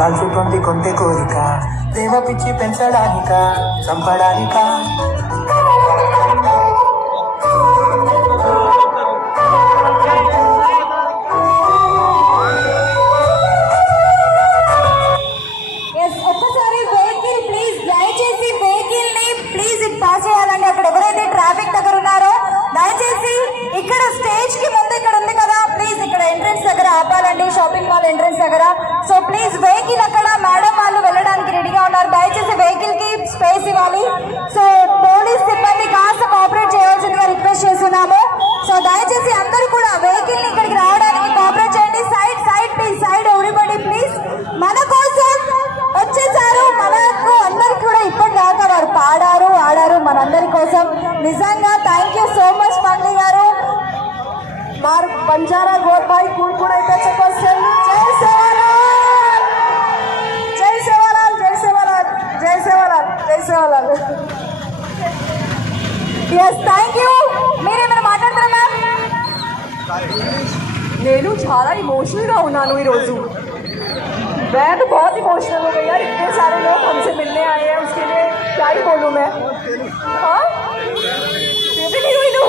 కాల్చుకుంది కొంటే కోరిక ప్రేమ పిచ్చి పెంచడానిక చంపడానిక ఒక్కసారి వెహికల్ ప్లీజ్ దయచేసి వెహికల్ ని ప్లీజ్ ఇటు పాస్ చేయాలండి. అక్కడ ఎవరైతే ట్రాఫిక్ దగ్గర ఉన్నారో దయచేసి ఇక్కడ స్టేజ్ కి ముందు ఇక్కడ ఉంది కదా, ప్లీజ్ ఇక్కడ ఎంట్రన్స్ దగ్గర ఆపాలండి, షాపింగ్ మాల్ ఎంట్రన్స్ దగ్గర. సో ప్లీజ్ వెహికల్ అక్కడ మేడం వాళ్ళు వెళ్ళడానికి రెడీగా ఉన్నారు, దయచేసి వెహికల్ కి స్పేస్ ఇవ్వాలి. సో పోలీస్ సిబ్బంది కాస్త కోఆపరేట్ చేయాల్సిందిగా రిక్వెస్ట్ చేస్తున్నాము. సో దయచేసి అందరూ కూడా వెహికల్ ని ఇక్కడికి రావడానికి కోఆపరేట్ చేయండి. Side side please, side everybody please. మన కోసం వచ్చేసారు, మనకు అందరికి కూడా ఇప్పటి దాకా వారు పాడారు ఆడారు మనందరి కోసం. నిజంగా thank you so much Mangli గారు. मार बंजारा गोद भाई कुड़कुड़ाइते चकोसे जय सेवालाल जय सेवालाल जय सेवालाल जय सेवालाल जय सेवालाल. Yes thank you. మీరేమైనా మాట్లాడతారా మ్యామ్? నేను చాలా ఇమోషనల్గా ఉన్నాను ఈరోజు. मैं तो बहुत इमोशनल हो गई यार, इतने सारे लोग हमसे मिलने आए हैं, उसके लिए क्या ही बोलूँ मैं. हाँ really you know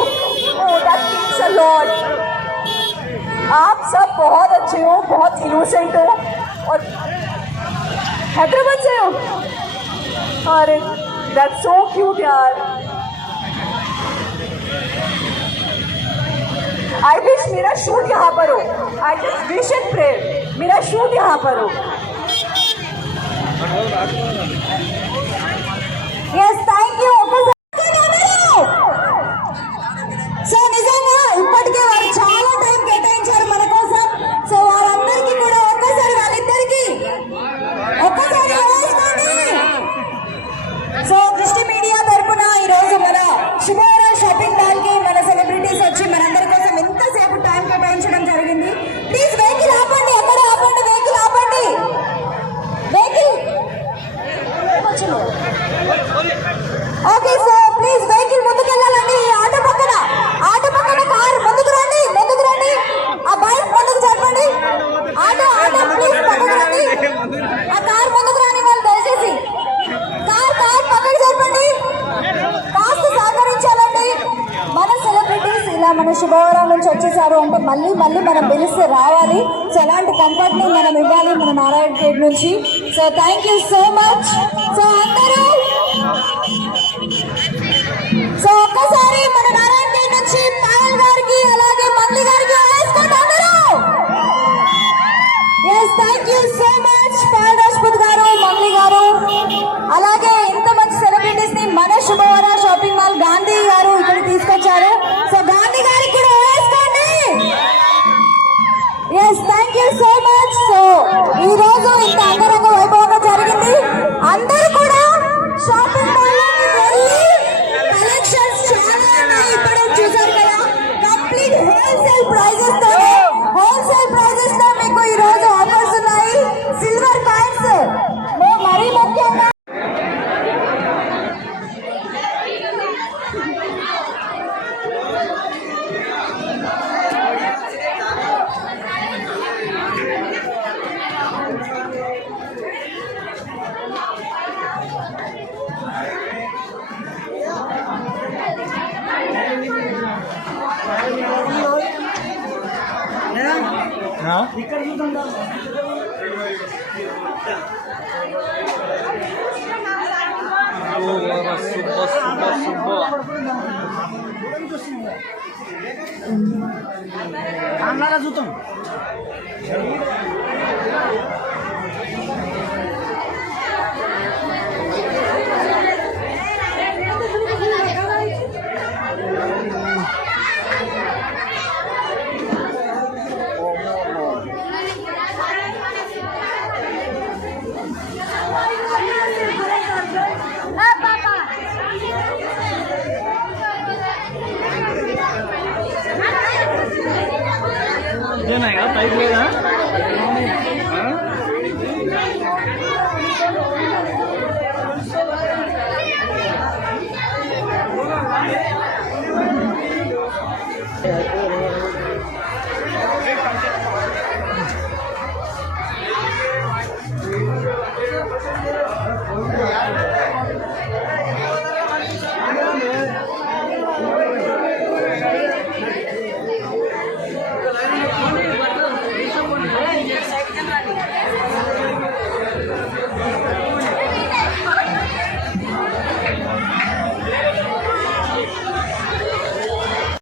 oh that means a lot. आप सब बहुत अच्छे हो, बहुत इनोसेंट हो और हैदराबाद से हो. अरे दैट्स सो क्यूट यार. आई विश मेरा शूट यहाँ पर हो. I just wish and pray मेरा शूट यहाँ पर हो. Yes thank you. సో నిజంగా ఇప్పటికే వారు చాలా టైం కేటాయించారు మన కోసం. సో వారందరికీ కూడా ఒక్కసారి వాళ్ళిద్దరికి ఒక్కసారి సో దృష్టి మీడియా తరఫున ఈరోజు మన శుభవారం షాపింగ్ మాల్ కి మన సెలబ్రిటీస్ వచ్చి మనందరి కోసం ఎంతసేపు టైం కేటాయించడం జరిగింది. ప్లీజ్ వెహికల్ ఆపండి, ఎక్కడ ఆపండి, వెహికల్ ఆపండి, vehicle. Okay so please vehicle ముందుకు వెళ్ళాలండి. ఆటో పక్కన కార్ ముందుకు రండి, ముందుకు రండి. ఆ బైక్ ముందుకు జరపండి. ఆటో ఆటో ప్లీజ్ పక్కకు రండి. ఆ కార్ ముందుకు రాని వాళ్ళు దయచేసి కార్ పక్కకు జరపండి. కాస్త సహకరించాలండి. మన సెలబ్రిటీస్ ఇలా మన శుభవారం నుంచి వచ్చేసారు అంటే మళ్ళీ మనం పిలిస్తే రావాలి. సో అలాంటి కంఫర్ట్ ని మనం ఇవ్వాలి మన నారాయణ గేట్ నుంచి. So thank you so much. So అందరూ సో ఒక్కసారి మన నారాయణ గేట్ నుంచి పాయల్ గారికి అలాగే మంగ్లీ గారికి వేసుకోండి అందరూ. Yes thank you so much Payal Rajput garu, Mangli గారు, అలాగే ఇంత మంచి సెలబ్రిటీస్ ని మన శుభవార షాపింగ్ మాల్ గాంధీ గారు ఇక్కడ తీసుకొచ్చారు. సో గాంధీ గారికి కూడా వేసుకోండి. Yes thank you so much. So ఈ రోజు ఇంత అంగరంగ వైభవంగా జరిగింది. అందరూ కూడా షాపింగ్ మాల్ కలెక్షన్స్ చాలా ఉన్నాయి. ఇప్పుడు చూసారు కదా కంప్లీట్ హోల్సేల్ ప్రైజెస్ తో మీకు ఈ రోజు ఆఫర్స్ ఉన్నాయి. సిల్వర్ కాయిన్స్ మరీ ముఖ్యంగా ఇక్కడ చూద్దాం. చూద్దాం